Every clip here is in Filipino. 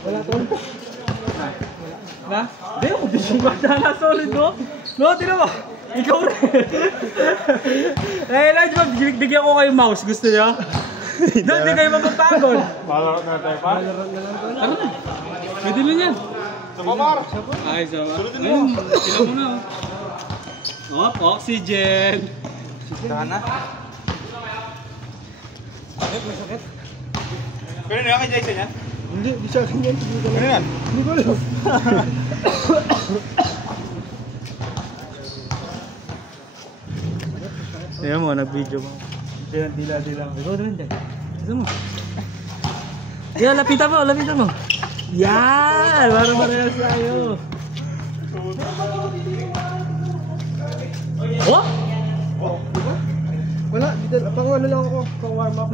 Wala tol. Na? Hindi ako disungkada na solid no? No, tira mo. Ikaw rin. Eh, Lodge, bigyan ko kayo mouse. Gusto nyo? Doon, di kayo mapapagod. Malaro na tayo pa? Ano na? Pwede na yan. Samar! Ay, sama. Ayun, ilan mo na. Oh, oxygen. Tahan na. Sakit, may sakit. Pwede na kay Jason yan? Hindi, di sa akin yan. Pwede yan? Hindi ko alam. Ayan mo, nag-video mo. Dila. Ikaw rin dyan. Gusto mo? Yan, lapitan mo. Yan! Parang tayo. Oh? Diba? Wala, pang ano lang ako, pang warm up.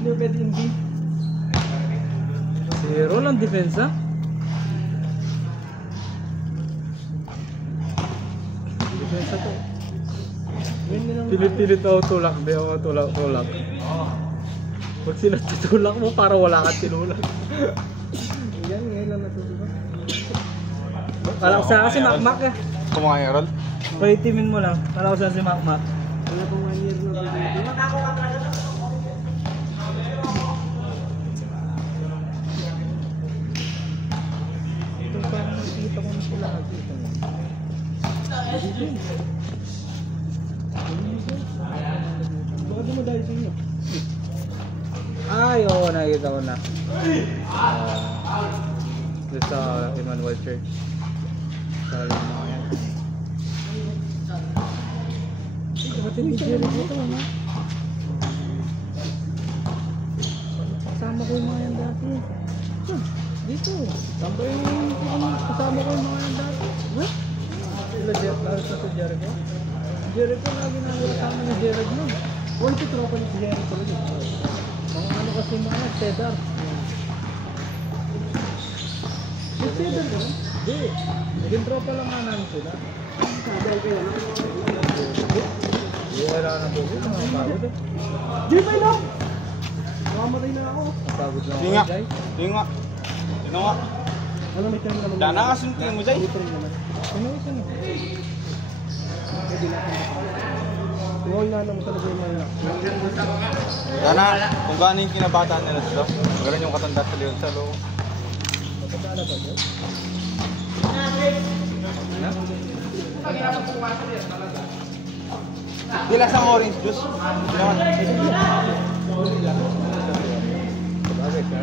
Hindi pwede hindi. Zero lang depensa. Depensa to. Pilit-pilit ako tulak. Hindi ako tulak. Pag sinatutulak mo, para wala kang tinulak. Yan, ngayon lang natutuwa. Kala ko saan si Makmak eh. Kumakain ka, Rol? Paitimin mo lang. Kala ko saan si Makmak. Wala pang 1 year na dito. Ito parang nakikita ko na sila nakikita mo. Baka dumadahil sa inyo. Ay, oo, nakikita ko na. Dito sa Emmanuel Church. Sabi mo mga yan. Kapatid ni Jerry dito, ha? Kasama ko yung mga yan dati. Dito. Kasama ko yung mga yan dati. What? Sila Jerry, lalo sa si Jericho? Jericho, lagi na kasama ni Jericho nun. O, ito tropa ni si Jericho rin. Mga ano kasi mga Cedar. Si Cedar ka? Hindi. Naging tropa lang nga namin sila. Dahil kayo, Hindi, wala ka ng bubo. Nakapagod eh. di ba ino? Nakamatay na ako. Napagod lang Hindi ako, nga. Jai. Hindi nga. Sino nga? Ano may tanong naman? Dana nga sunting mo, Jai. Ito rin naman. Ano isa na? Pwede na ako. Huwag na naman talaga yung mga Dana, kung gaano yung kinabataan nila dito. Ganun yung katanda sa Leon sa loob. Magkakala ba dyan? Di lasang orange juice. Hindi naman. Sabagay ka.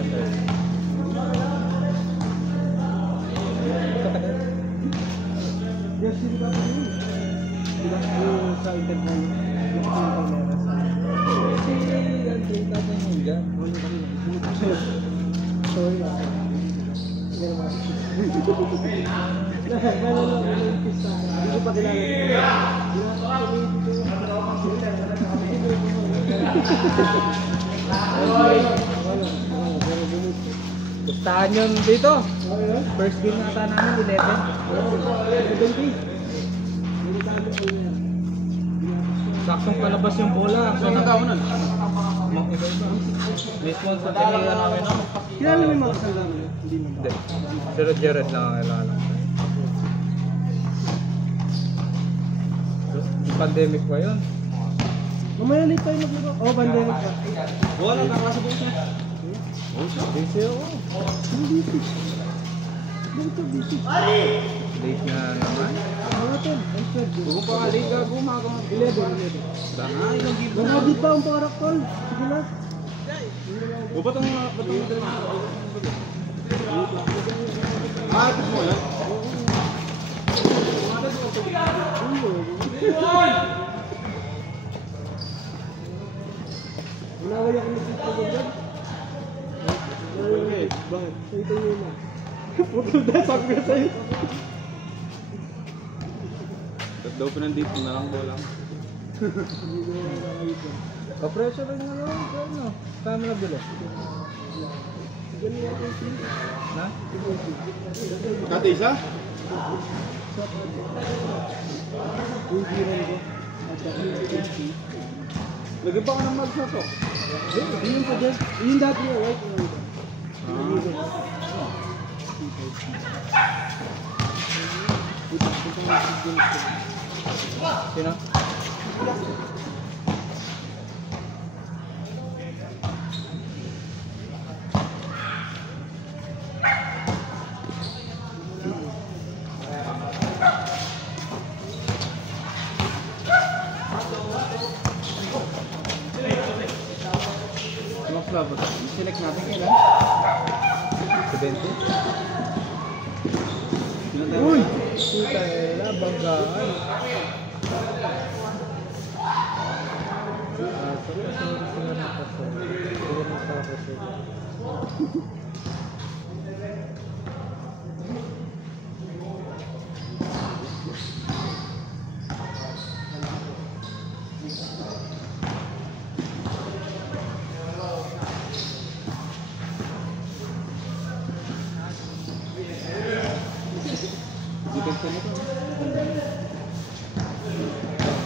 Yes, hindi ba ito yun? Diba yung sa interval yung palmeras? Si Andre, tatay mo dyan. Sorry lang. Hindi naman. Gano'n lang yung pista. Hindi ko pa kilala. Gustahan yun dito. First game na ata namin, 11. Saktong palabas yung bola. Saan ang tao nun? Mismo sa tinira namin ako. Kilala mo yung mga kasalanan mo? Hindi mo. Hindi. Pero Jared lang ang kailangan. Yung pandemic pa yun. Mamaya late tayo maglaro. Oo, pandemic pa. Wala ka klase bukas na. Busy ako. Busy. Dito, busy. Late na naman. Mga tol, ang swerte. Buko pa nga, liga, gumaga. 11. Dana, ilang gildo. Nangagit pa ang parak tol. Sige na. Ba't ang Ah, ito mo lang. Unaway ako ng sito ko dyan. Bakit? Ito yun na. Putol na, sabi ko sa'yo. Ba't daw pinandito na lang bolang? Kapresyo rin nga naman. Ano? Kaya mo nabili? Ganyan ako yung sito. Na? Kati isa? Yung giran ko. At saka yung safety. Lagyan pa ako ng mags na to. Yun pa dyan. Yun dati yun, right? Sino? Mas labot. Select natin kailan? 70. Uy! Puta nila, banggaan.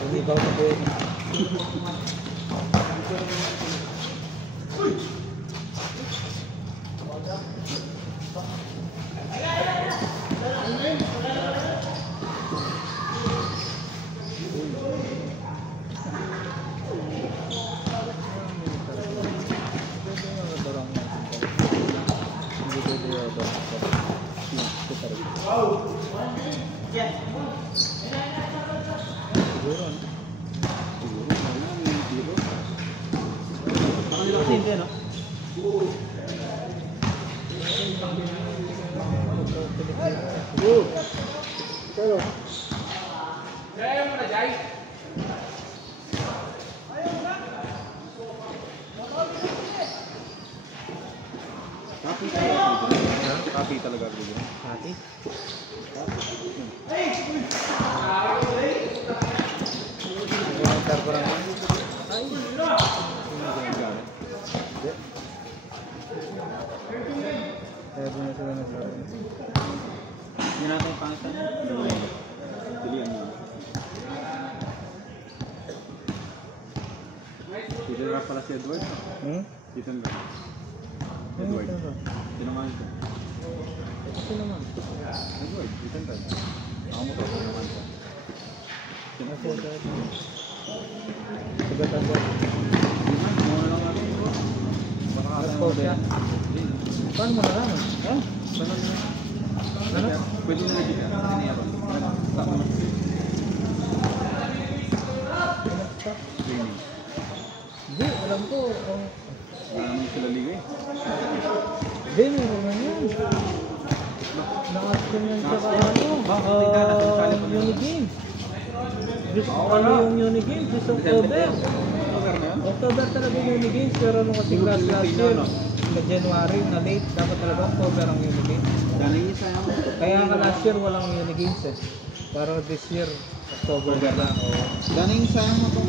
Hindi ba ako pwede? Hindi, no? Pero, Copy talaga dito. hati? Tar ko lang. Kaya doon na sila nagsabi. Hindi natin pangitan. Pilihan mo. Season rap pala si Edward. Season rap. Edward. Tinamaan ko. Ito naman. Edward, season rap. Ako mo ito, tinamaan ko. Kasi ito. Sagat-sagat. Muna lang natin ito. Baka Nag-pause siya. Paano mo nalaman? Ha? Ano? Pwede nila dito. Training. Hindi, alam ko. Wala naman sila liga eh. Hindi, meron na yan. Naka-action yan sa Unigames. Ano yung Unigames? This October. October talaga yung Unigames. Pero nung kasi last year, na January, na late, dapat talaga October ang Unigames. Kaya nga last year walang Unigames eh. Parang this year, October na lang. Daning sayang mo to.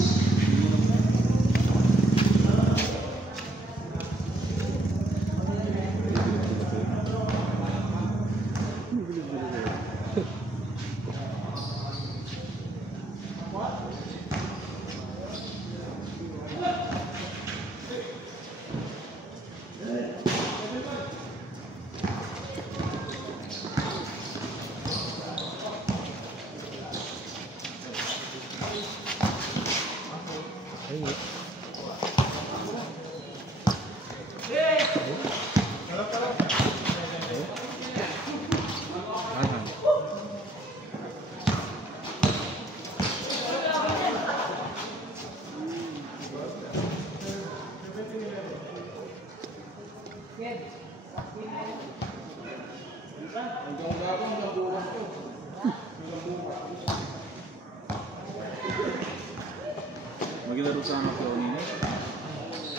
Maglaro sa anak ko nino.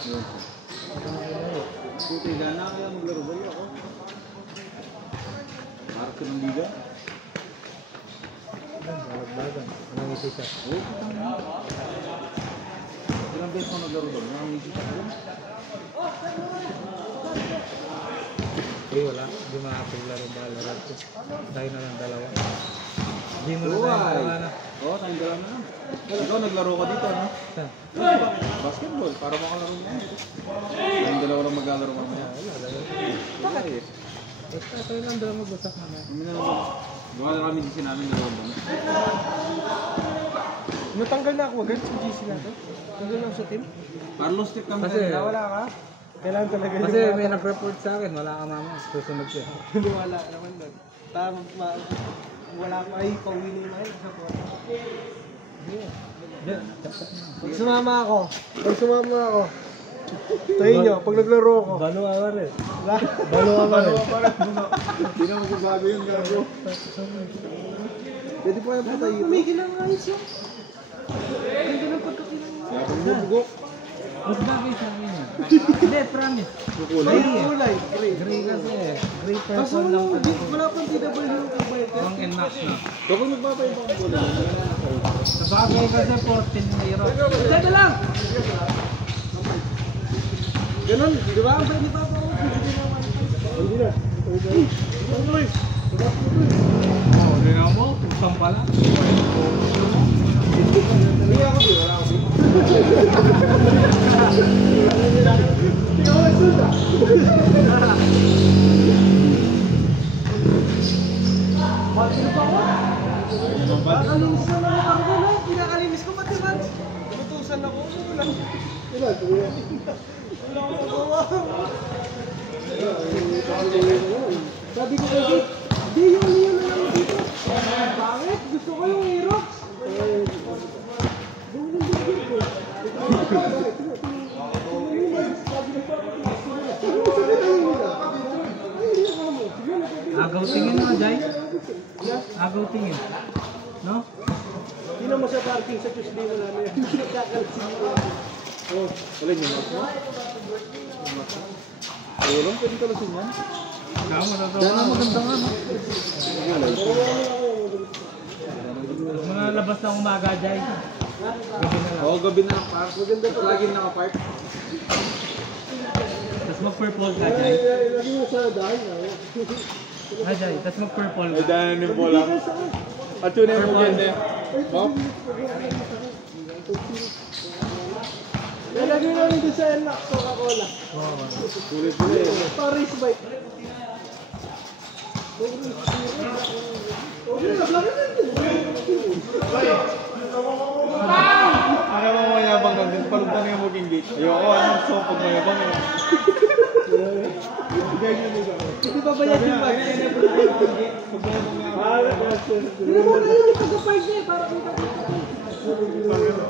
Yun. Puti gana kaya maglaro ba ako? Mark ko ng liga. Balag-balag. Anong isi siya? Oo. Ilang beses ko naglaro doon? Anong isi siya doon? Eh, wala. Hindi makapaglaro ba? Larap ko. Tayo na lang dalawa. Hindi mo na tayo na. Oo, tayong dalawa na lang. Ikaw, naglaro ka dito, no? Saan? Basketball, para makalaro mo. Tayong dalawa lang maglalaro mamaya. Bakit? Basta tayo lang dalawa mag-usap naman. Gawa na kami GC namin, dalawang bang. Natanggal na ako agad sa GC natin. Tanggal na ako sa team. Carlos, tip kami Kasi kanina. wala ka. Kailangan talaga kasi may nag-report sa akin, wala ka mama. Susunod siya. Wala naman doon. Wala pa ay pauwi na yun sa kwarto. Pag sumama ako, tayo nyo, pag naglaro ako. Balo awar eh. Balo Balo awar eh. Hindi na magbabago yung gago. Pwede pa yung patay ito. May ginangayos yun. Ganda ng pagkakilang. Bubugok. Mas bagay sa akin yun. Hindi, promise. May kulay. Gray kasi eh. Gray Kaso purple lang pala. wala pang DW yung kabayad. Pang and max na. Kapag magbabago yung pangkulo. Sa bagay kasi 14 euro. Teka lang! Ganun, di ba? Ang pwede pa ako. Hindi na. Oh, hindi na mo. Pusang pala. Hindi ako di, wala ako di. Nakalinis na naman ako na. Pinakalinis ko pati man. Tutusan ako. Wala ko nagawa. Sabi ko kasi, di yung niyo na lang dito. Bakit? Gusto ko yung Aerox. Agaw tingin mo, Jai. Agaw tingin. No? Hindi naman siya parking sa Tuesday, wala na yun. Nagkakalasin mo. Oh, wala yung mask mo? Ayun, pwede ka lasing yan. Diyan ang maganda nga, no? Mga labas ng umaga, Jai. Oo, gabi na nakapark. Maganda to. Lagi nakapark. Tapos mag-purple ka, Jay. Lagi mo sa dahil na. Ha, Jay. Tapos mag-purple Ay, ka. dahil ni Bola. At yun yung maganda. Bob? Nalagay na rin sa NMAX Coca-Cola. Sulit-sulit. Paris bike. Ano mo mayabang lang din? Palog na yung maging gate. Ayoko, ano? So, pag mayabang eh. Hindi pa bayad yung bike. Hindi mo kayo yung pag-park niya para kita.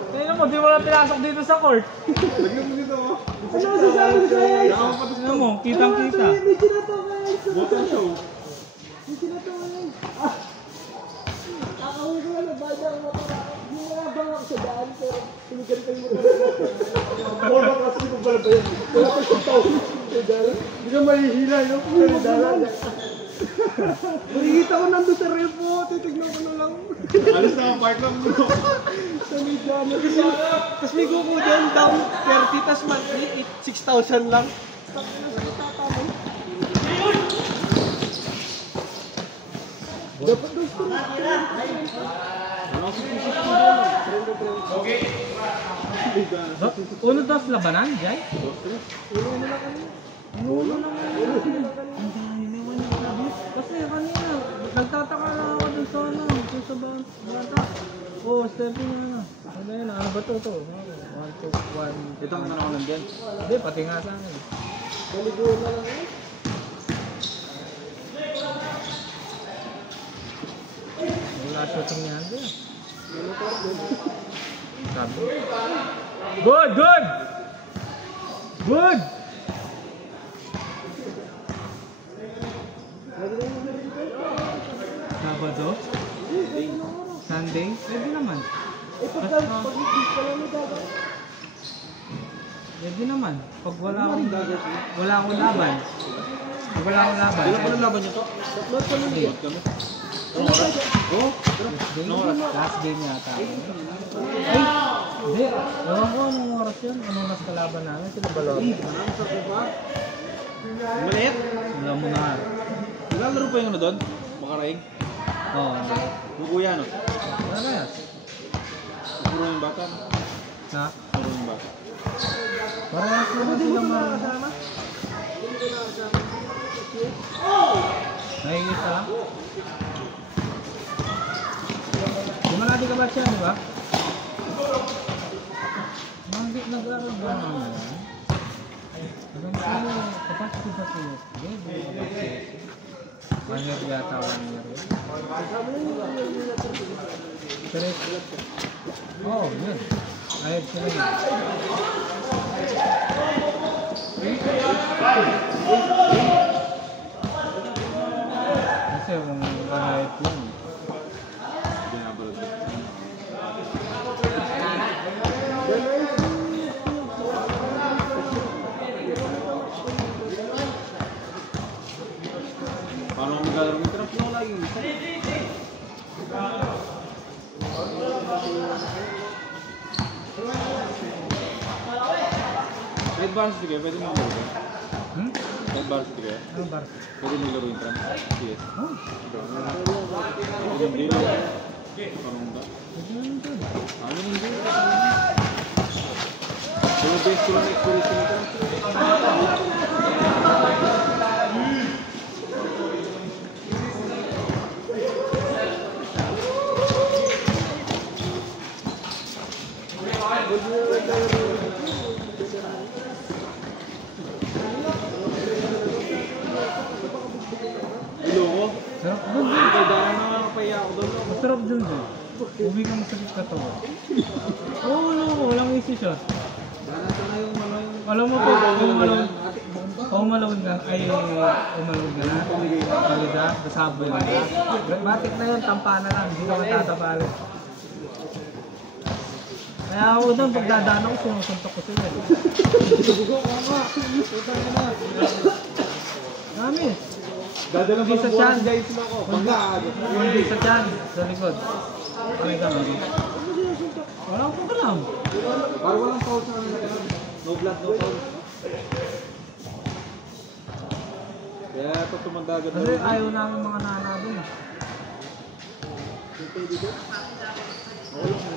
Tingnan mo, di mo lang pinasok dito sa court. Lagyan mo dito, oh. Ano masasabi ko sa'yo? Tingnan mo, kitang-kita. May kinatawain. Bottom show. May kinatawain. Akawin ko lang, nagbada ang motor. Bumabang ako sa daan, pero tinigan kayo motor. All back kasi kung pala ba yan. Wala pa siyang tao. Hindi ka mahihila, no? Pero dalan. Nakikita ko nandun sa repo, titignan ko na lang. Alis na ang park lang mo. Sa Mediano. Tapos may kuko dyan, down 30, tapos monthly, 6,000 lang. Tapos na sa itatapon. Dapat doon sa Uno dos labanan, Jay? ulo na lang kami. Uno naman. Ang dami naman yung sabi. Kasi kanina, nagtataka lang ako dun sa ano, dun sa bata. Oh, stepping na. Ano yun? Ano ba to? 1, 2, 1. Ito ang nanakaw lang din. Hindi, pati nga sa akin. Baliguan na lang eh. Wala shooting niya dyan. Sabi. Good! Good! Good! Sabado? Sunday? Pwede naman. Pag hindi ka lang nagagawa. Pwede naman. Pag wala akong laban. Pag wala akong laban. Kailan ko laban nyo to? Ba't ka lang Hindi. Oo. Last game yata. Ay! Hindi. Ewan ko anong oras yun. Anong oras kalaban namin. Sila ba laro? Maliit. Wala mo na. Naglalaro pa yung ano doon? Makaraing? Oo. Bukuya, no? Wala na yan. Puro yung bata. Na? Puro yung bata. Parehas naman sila mga... Nakikita lang? Di man natin kabat siya, di ba? Manggi nag-aaral ba naman? Hanggang sa'yo, kapat ko ba sa'yo? Hindi, di ba kapat sa'yo? Mangyag yata ako niya rin. Pero, oo, yun. Ayag sila yun. Kasi kung kahit yun. Binabalot. Paano kami maglalaro ng trap? Wala lagi. Red varsity kayo, pwede mo laro. Red varsity kayo, Ano ba? pwede mo laro yung trap. Yes. Oh, Pwede mo dilo. Parang ba? Ano yung dilo? Yung best ko lang experience nito. Iloko? sarap dun. Kaya na nakapaya ako doon. Masarap dun eh. Uwi ka masakit ka to. Oo, walang isi siya. Sana yung ano yung... Alam mo po, umalawin ka, ay umalawin ka na. Umalawin ka, basabo yun ka. Batik na yun, tampa na lang, hindi ka matatabali. Kaya ako doon, pag dadaan ako, sinusuntok ko sila. Dami. Dadala Hindi sa tiyan. guys mo ako. Bangga. Hindi sa tiyan, sa likod. Ano ka mo? Wala akong alam. Parang walang foul sa kanila. No blood, no foul. Kaya ito tumanda agad. Kasi ayaw namin mga nana doon.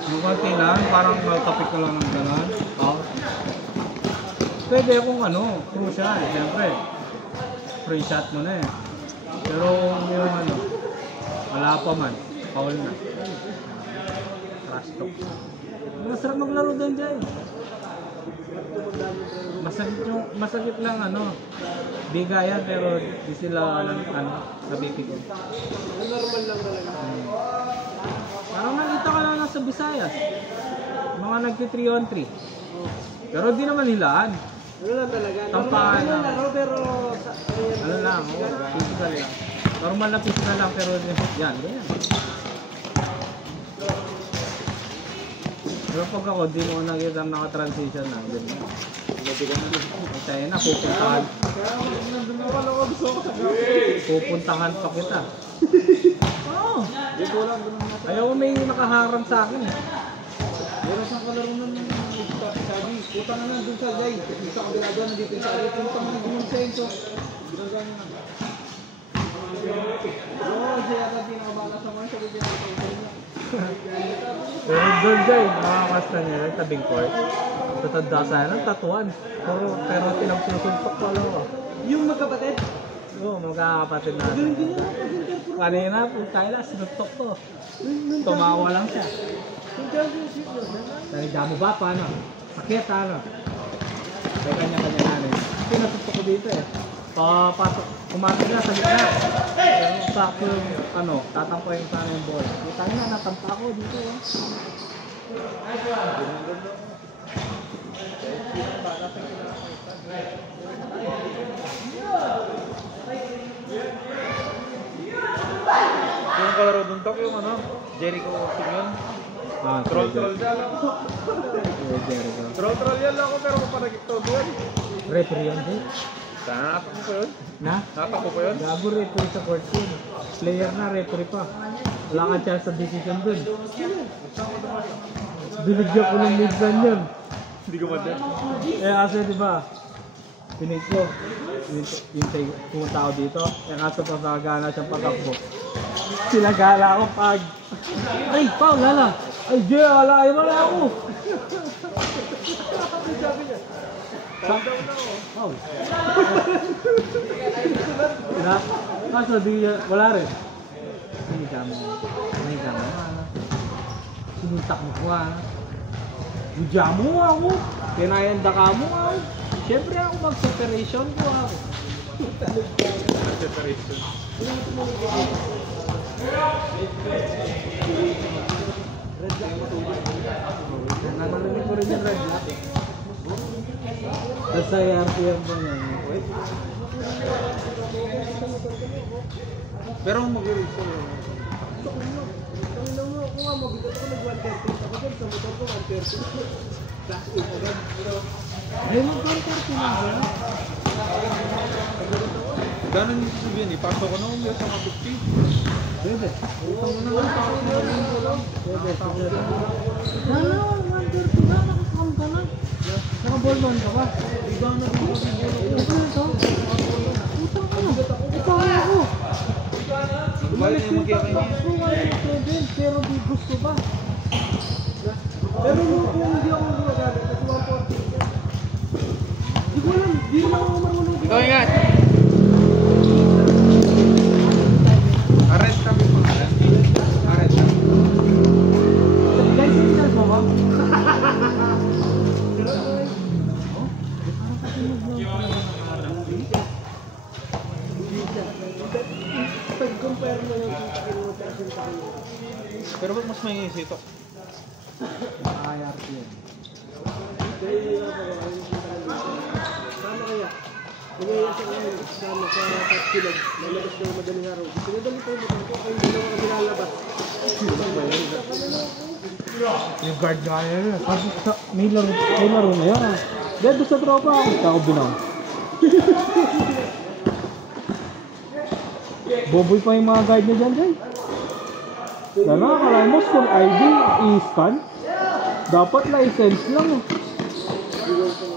Yung konti lang, parang maltapik ka lang ng gano'n. Oh. Pwede kung ano, crucial, siyempre. Free shot mo na eh. Pero yung ano, wala pa man, foul na. Trash talk. Masarap maglaro doon dyan. Masakit lang ano, bigayan pero di sila ano, nabibigyan. Normal lang talaga. Parang nakita ka lang sa Visayas. Mga nagti-3-on-3. Pero di naman hilaan. Ano lang talaga. Tampahan Normal lang. lang laro pero... Ano lang, physical lang. Normal na physical lang pero yan, ganyan. Pero pag ako, di mo nakita naka-transition na. Ganyan. Kaya na, pupuntahan pa kita. Oo. Ayaw ko may nakaharang sa akin eh. Meron siyang kalaro nun sabi. Puta na lang dun sa guy. Dito ka bilado na dito sa sabi. Punta mo na dun sa enso. Ginagawa na. Oo, siya yata pinakabala sa mga sabi niya. Pero doon dyan, makakasta nila, tabing court. Tatanda sana, tatuan. Pero pinagsusuntok ko lang ako. Yung magkapatid? Oo, magkakapatid natin. Kanina, tayo na, sinuntok ko. Tumawa lang siya. Yung championship yun. Talagda mo ba? Paano? Sakit, ano? May kanya-kanya namin. Pinasutok ko dito eh. Papasok, kumatig na sa gitna. Pero sakto yung, ano, tatampoyin sana yung ball. Kita na, natampa ko dito eh. Yung kalaro dun Tok, yung ano, Jericho Simeon. Troll yan ako. Troll yan ako pero mapanagip to doon. Referee yun, eh. Nakakap mo pa yun? Na? Nakakap mo pa yun? Gago referee sa court yun. Player na, referee pa. Wala kang chance sa decision dun. Binigyan ko ng minsan yun. Hindi ko madyan. Kasi diba, pinig ko. Pumunta ako dito. Kaso pa sa gana siyang pagkakbo. Sinagala ako pag... Ay, Paul, lala! Ay, Jay, alayo mo na ako. Oh. Diba? Kaso di, wala rin. Hindi ka mo. Sinintak mo ko ha. Budya mo ako. Kinayanda ka mo ako. Siyempre ako mag-separation ko ako. Separation. Nanalamig ko rin yung red light. Basta yung RPM ba yan? Pero mag-release ko. Ako nga, mabigat ako nag-130. Ako dyan, sa motor ko, 130. Class 8 agad. Ay, mag-130 lang ba? Gano'n yung sasabihin eh. Pasok ko na umiyos sa mga 50. Bebe, utang mo na lang. Bebe, sana, 130 na, nakakam ka na. Naka-ballman ka ba? Di ba na dito sa bolo? Ito na ito. Utang ka na. Ito ako. Balik na magkakain niya. Pero di gusto ba? Pero kung hindi ako gumagamit, kasi 140. Di ko alam, di naman ako marunong. Ikaw ingat! Arrest kami po. Arrest kami. License mo ba? Pag-compare mo yung percent sa kanya. Pero ba't mas may ito? IRP yan. Sama kaya? Kaya sa kanya, sama sa Patkilag, lalabas ng madaling araw. Pinadali ko yung motor ko, kayo dalawa kami lalabas. Yung guard nga yan. Kasi may laro na yan. Dahil doon sa tropa ako. Ako binaw. Boboy pa yung mga guard na dyan dyan. Dala, akala mo school ID, i-scan. Dapat license lang eh.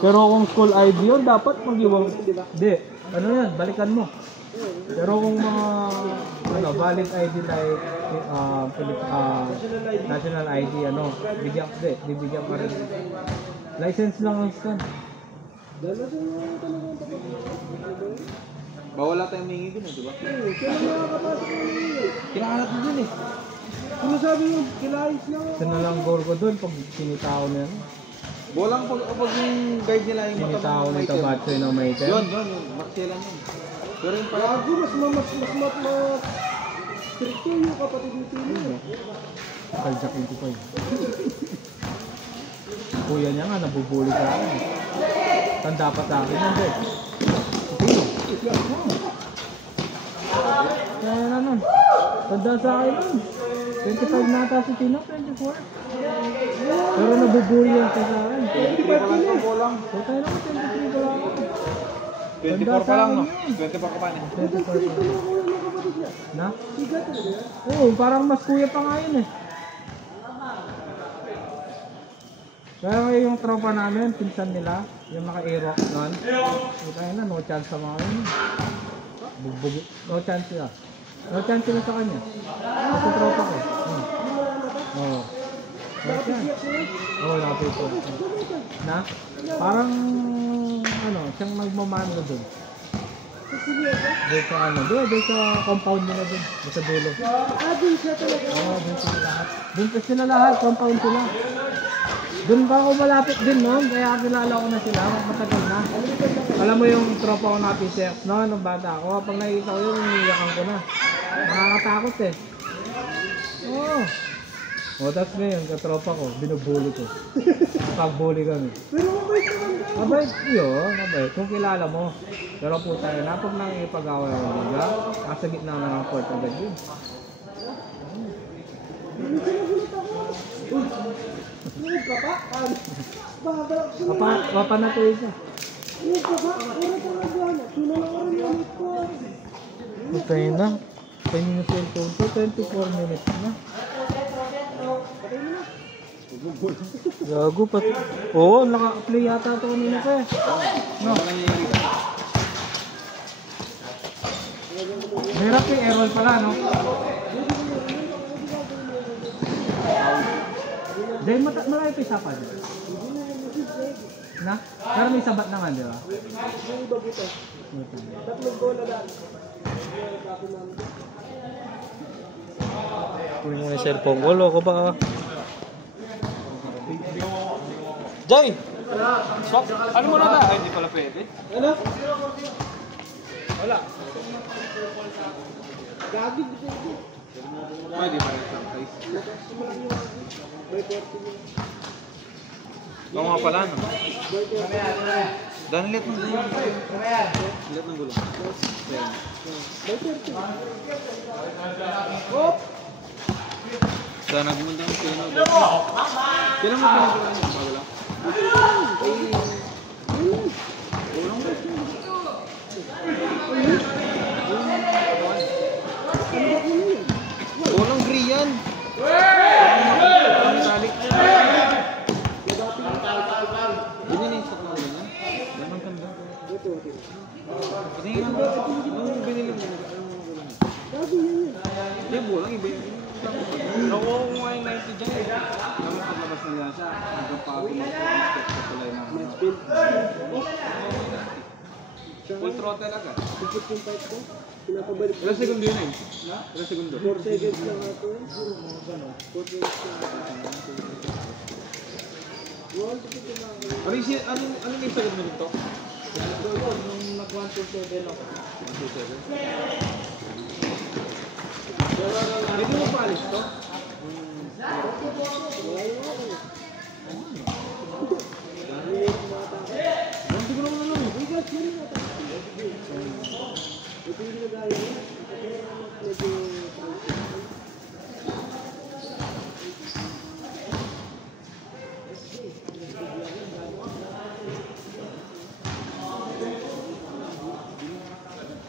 Pero kung school ID yun, dapat mag-iwang. Hindi, ano yan, balikan mo. Pero kung mga valid ID like national ID, bigyan ka rin. License lang ang scan. Bawal lang tayong mingi dun eh, di ba? Kaya nakakapasok ng mga. Kinahanap mo dun eh. Kung sabi mo, kinais lang ako. Ito na lang goal ko doon pag sinitao na yan. Bolang pag yung guide nila yung Sinitao na ito batsoy ng may Yun. Marcela nun. Pero yung pala, Gago, mas stricto yung kapatid ni Tino. Kaljakin ko pa yun. Kuya niya nga, nabubuli sa akin. Tanda pa sa akin yan, Dek. Kaya na nun. Tanda sa akin nun. 25 na ata si Tino, 24. Pero nabubuli yan sa akin. 23 pa lang ito, bolang. So tayo naman, 23 pa lang ako. 24 pa lang, no? 24 ka pa niya. 24 pa lang. Yung kapatid niya. Na? Sigat talaga yan. Oo, parang mas kuya pa nga yun eh. Kaya ngayon yung tropa namin, pinsan nila, yung naka-aerox nun. Kaya na, no chance sa mga yun. Bugbog. No chance sila. No chance sila sa kanya. Kasi tropa ko. Oo. No chance. Oo, nakapito. Na? Parang, siyang nagmamano doon. Doon sa doon sa compound nila doon. Doon sa dulo. Doon siya talaga. Oo, doon sila lahat. Doon kasi sila lahat, compound sila. Doon pa ako malapit din noon, kaya kilala ko na sila, matagal na. Alam mo yung tropa ko na PCX noon, nung bata ako, pag nakikita ko yun, iniyakan ko na. Nakakatakot eh. Oo. O, tapos ngayon, katropa ko, binubuli ko. Pag-bully kami. Pero mabait naman ka. Mabait yun, mabait. Kung kilala mo. Pero po tayo na, pag nakikipag-away ako liga, nasa gitna na ng court agad yun. Sinagulit ako. Yung kapa? Babalak siya. Papa na to isa. Yung kapa? Oras ang nagana. Sinalawaran yung ulit ko. Okay na. 10 minutes yung total, 24 minutes na. Gago pa. Oo, naka-play yata ito kanina pa eh. No. Mahirap yung airwall pala, no? Dahil marami pa yung sapa dyan. Na? Pero may sabat naman, di ba? Yung iba buto. Tatlong bola lang. Kunin mo na yung cellphone ko. Loko ba? Jay! Swap? Ano mo na ba? Ay, hindi pala pwede. Ano? Wala. Gagi dito ito. Pwede pa rin sa size. By 40. Oo nga pala, no? Danlit mo din. Lahat ng gulong. By 40. Sana Pumunta ng Keno. Kailan mo pinagawa niya? Bago lang. Walang gray yan. Metallic. Binili-stock na ulit yan. Yan ang ganda. Patingin mo. Anong binili mo? Hindi, bulang. Iba yung... Nakuha ko nga yung 90 dyan eh. Naman paglabas na yan siya. Nagpapako mag-step sa tulay ng... Full throttle agad. Sikit yung pipe ko. Pinapabalik. Ilang segundo yun eh? Ilang segundo? 4 seconds lang ako. 4 seconds lang. Ano yung sagot mo nito? Nung nag-127 ako. 127? Hindi mo pa alis to? Hindi ko naman alam. Bigas yun yung atas. Ito yung ginagaya niya. Medyo...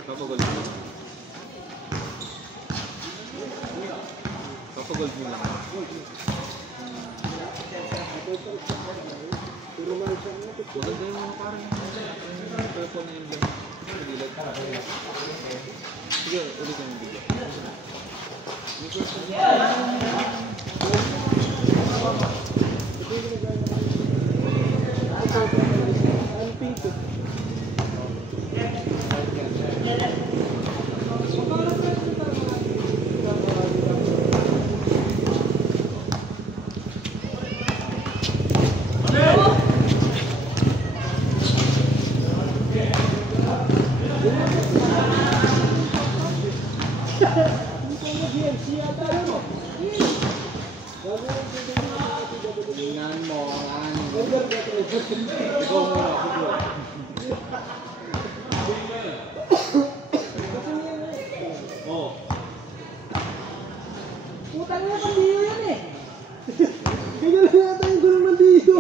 Papagold mo. Papagold mo lang. Puro mahal siya nga. Maganda yung mga parang yung telephone na yun lang. Padilag. Sige, ulit yung video. May question niya. Ang pito. Tingnan mo, ano. Ikaw muna. Oo. Putang na pandiyo yan eh. Ganyan lang yata yung gulong ng diyo.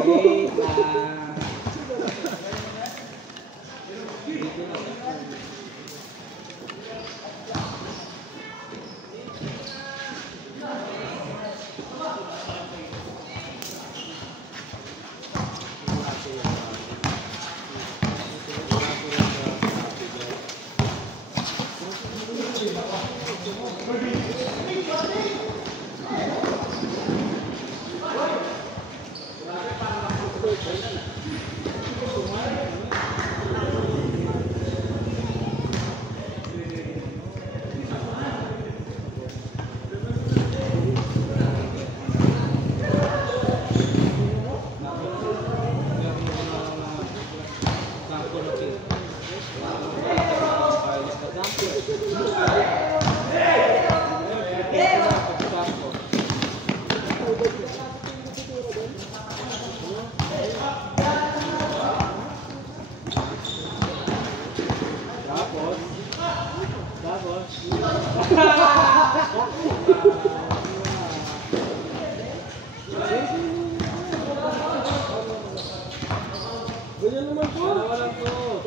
Ganyan naman po.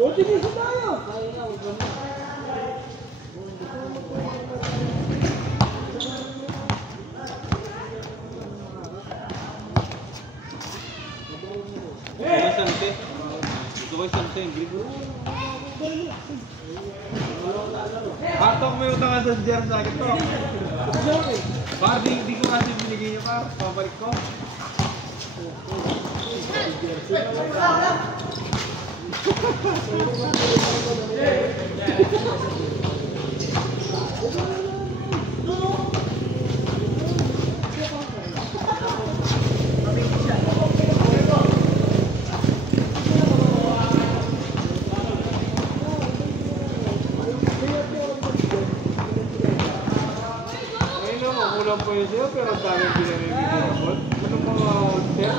O, tigisa tayo. May samte. Gusto ko yung samte yung grip. Patok may utang ka sa Jer sa akin to. Par, di ko kasi binigay niyo pa. Pabalik ko. Kulang po yun sa'yo, pero ang dami pinamimigyan mo. Anong mga step?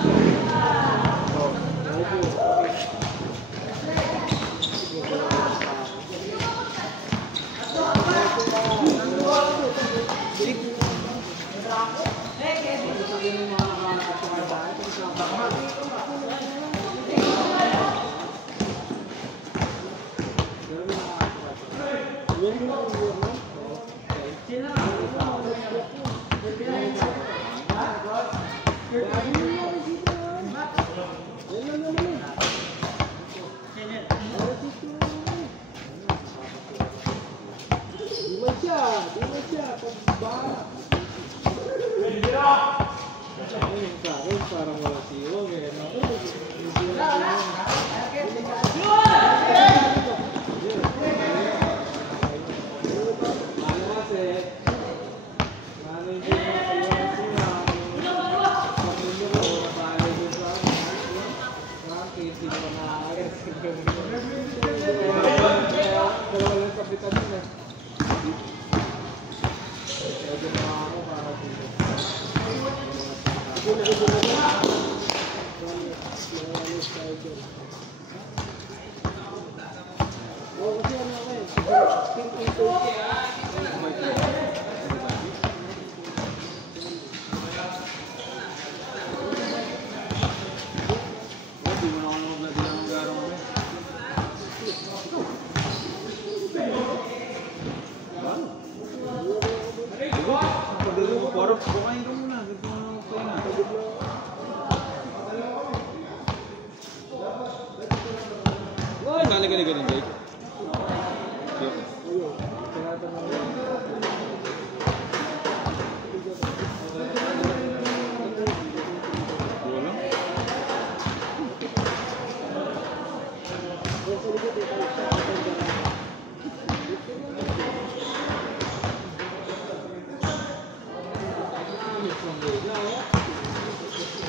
Oh, parang wala siyo, bukain ka muna. Balik ka na ganun, Jake.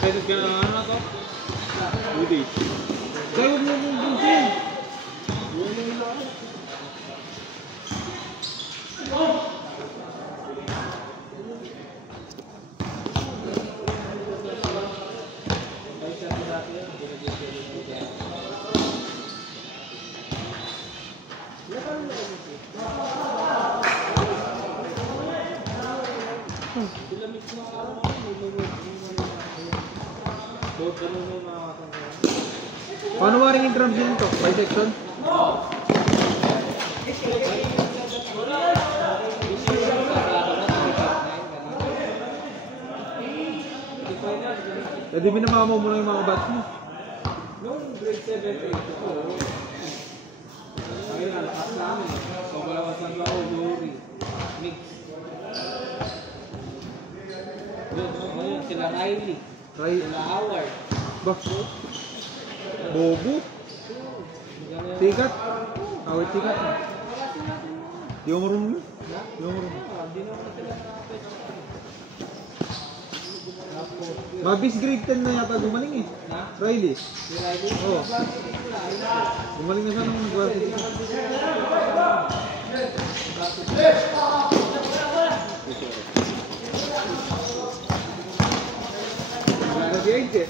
Pwede ka na ano to? Budi. Gawin mo mong bunsin. Paano waring yung drums yun to? Bisection? Pwede binamama mo lang yung mga bats mo. Noong grade 7, 8 ko. Ayun, nalakas namin. So, malawasan ko, Glory. Mix. Ngayon, sila Riley. Sila Howard. Bah? Bobo? Tikat? Howard tikat? Di mo marunong yun? Di mo marunong? Mabis grade 10 na yata gumaling eh. Riley? Oo. Gumaling na siya nung nag-varsity. Nag-grade eh.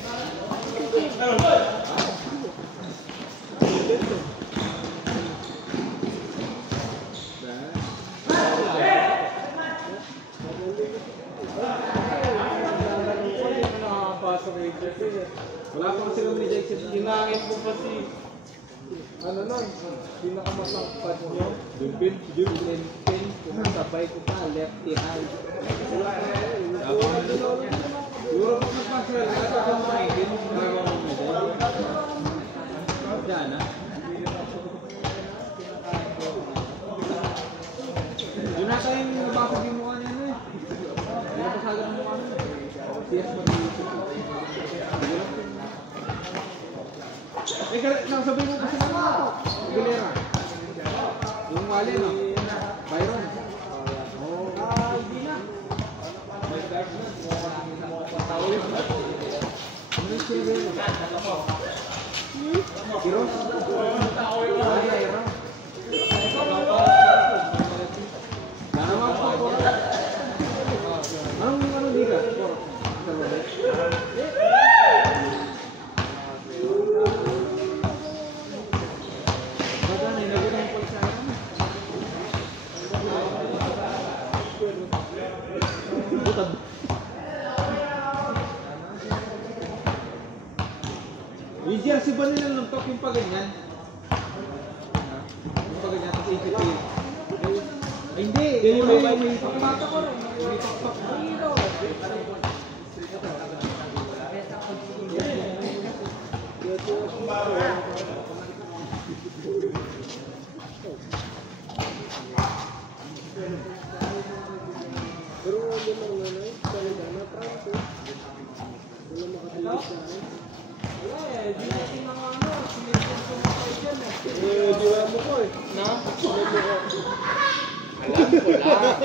Wala pa silang rejection. Hinangin ko pa si ano nun, pinakamasangpad nyo. Dumpin, sabay ko pa, lefty hand. Siguro pag nagpasal, ito ka makikin, magawa mo medal. Diyan ah. Yun na tayong nabasag yung mukha niya na eh. Yun na pasagan ang mukha niya. Siyas mag-iisip. Nakasabay mo pa sila na ito. Aguilera. Yung wali, no? Byron. Hindi na. Ano yung sila rin? Kiros? Anong liga? Yung jersey ba nila ng top yung paganyan? Yung paganyan, tapos ATP. Ay, hindi. Yung may pakmata ko rin. May pakpak ko. Pero yun lang nanay, talaga na trangko. Wala makatulog sa akin. Wala eh, di natin ng ano, sinipin ko mo kayo dyan eh. Diwa mo ko eh. Na? Alam ko lang.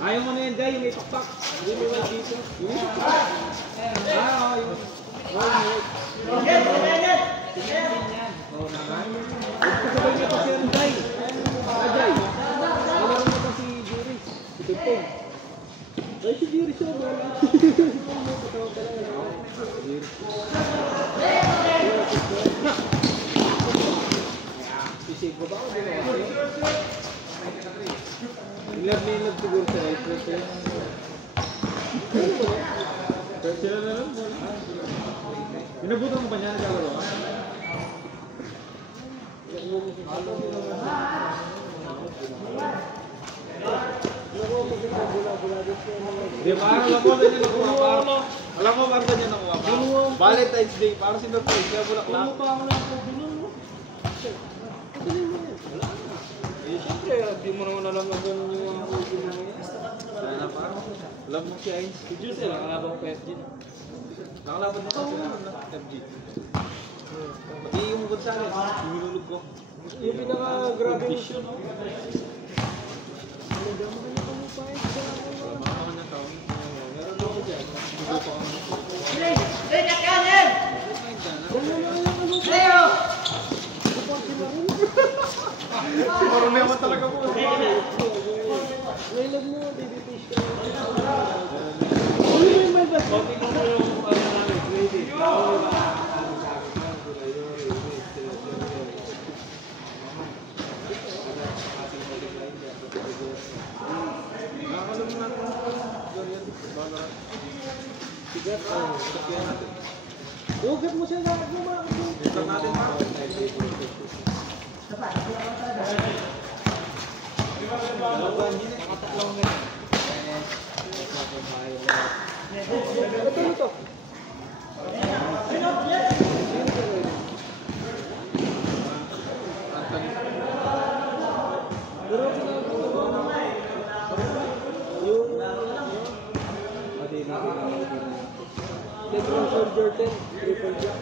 Ayaw mo na yan, Jay, may pakpak. Hindi mo lang dito. Yung may pakpak. Ah, yung... Oo naman. Kasabay niya pa si Jay. Jay. Malaro niya pa si Juris. Si Tugtog. Ay, si Jiri siya ba? Sisig ko ba ako din ako? Ilag na ilag siguro sa right foot eh. Pero sila na lang. Pinabutan mo ba niya naglalaro? Di ba? Alam ko na niya nakuha. Alam ko ba niya nakuha? Valentine's Day. Para sinurprise. Kaya bulaklak. Ano pa ako lang po binuno? Eh, siyempre, di mo naman alam na gano'n yung mga ulo mo yan. Sana pa. Alam mo si Ains. Si Jules, nakalaban ko FG. Nakalaban nito sila ng FG. Pati yung Gonzales, yung minulog ko. Yung pinaka-grabe yung Vision. Baka kanya tao. Meron ako dyan. Hindi ko ako. Si Maroneo talaga po. Nailag mo, baby fish ka. Bakit mo yung ano namin, ready? Ugat mo siya lahat mo mga kapatid. Ito natin pa. Ito ito. Lebron Soldier 10, triple jack.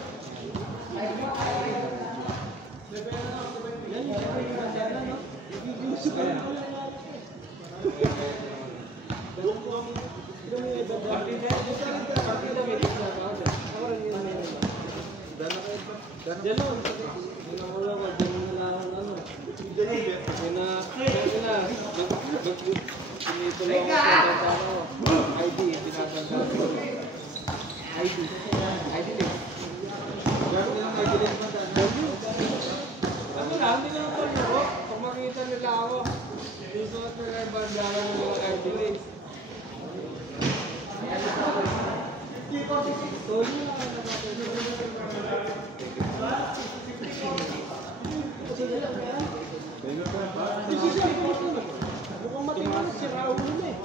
Mukhang matimalas si Raul na eh.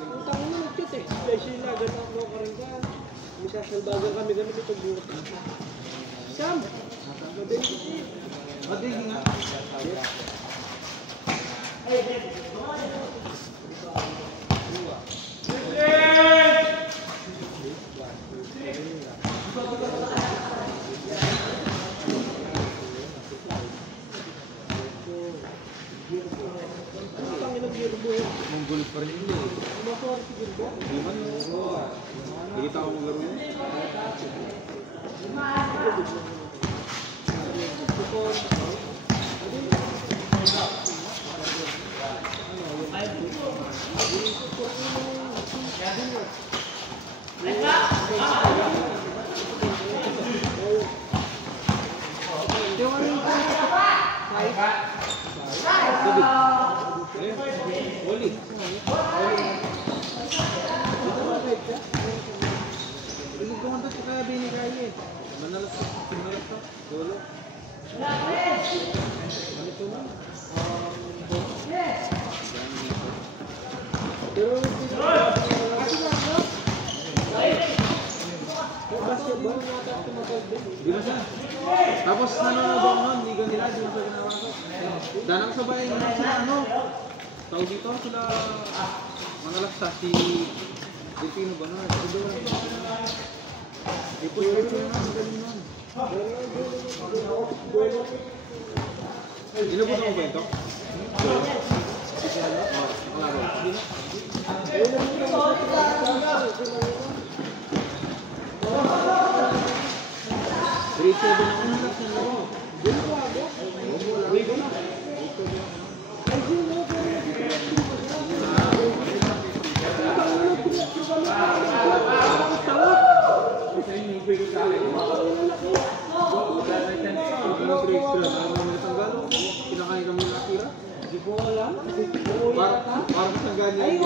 Ang tango na nag-chat eh. Special na, ganang mo ka rin ka. May sasalbagan kami ganun ito buhat. Sam! Madigi nga. Hey! tao maglaro yun. Tapos nanonood ako nun, hindi ka nila, di mo sa ginawa ko. Danang sabay nga sila, ano, tawag dito sila, mga laksa, si Delfino ba na? Ipos-ipos yun na, magaling nun. Inubos mo ba ito? Grade 7 ako na kasi ako. Grade na. Kinakain kami ng tira? Hindi po alam. Parang sa ganyan. Ay,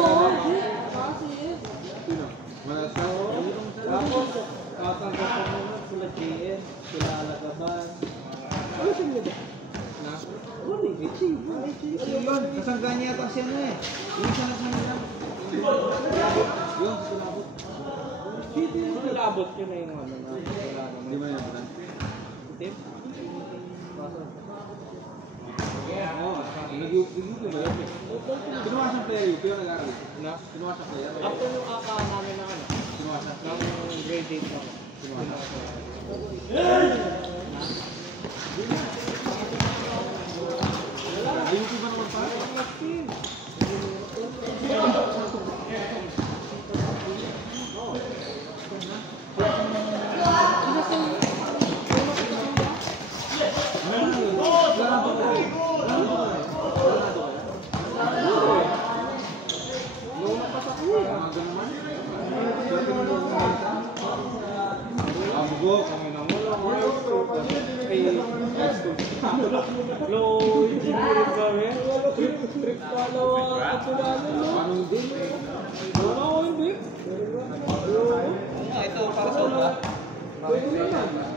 sino? Tapos, tatanggal ko muna sila JN, sila Alagaban. Ano siya nila? Na? Uli, Richie. Yun, kasangga niya yata siya na eh. Yung isa na sa nila. Yun, sulabot. Sulabot yun na yung ano na. Hindi mo yung nabutan? Tip? Oo, nag-YouTube ba yun? Kinuha siyang player yun, pero nag-aaral. Kinuha siyang player. After yung kaka namin na ano, Kinuha siya. ng grade 8 ako. Kinuha siya. YouTube ba naman pa? Low engineering kami. Trip pala katulanan mo. Anong din? Wala ko hindi. Ito para sa ulo. Pwede naman.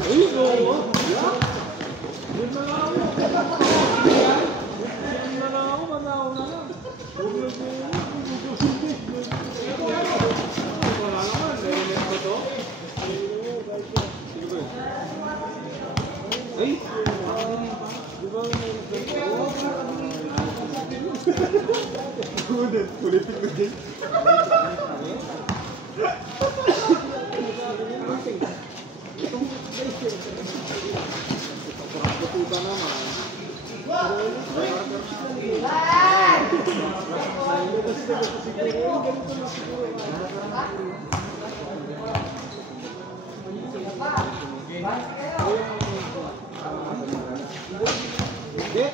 Ay, no. Yun na lang ako. Yun na lang ako. Manaw na lang. Wala naman. Narinig ko to. Sige ba yun? Ay! Di ba Kulitin ko din. Bututa naman. Hindi.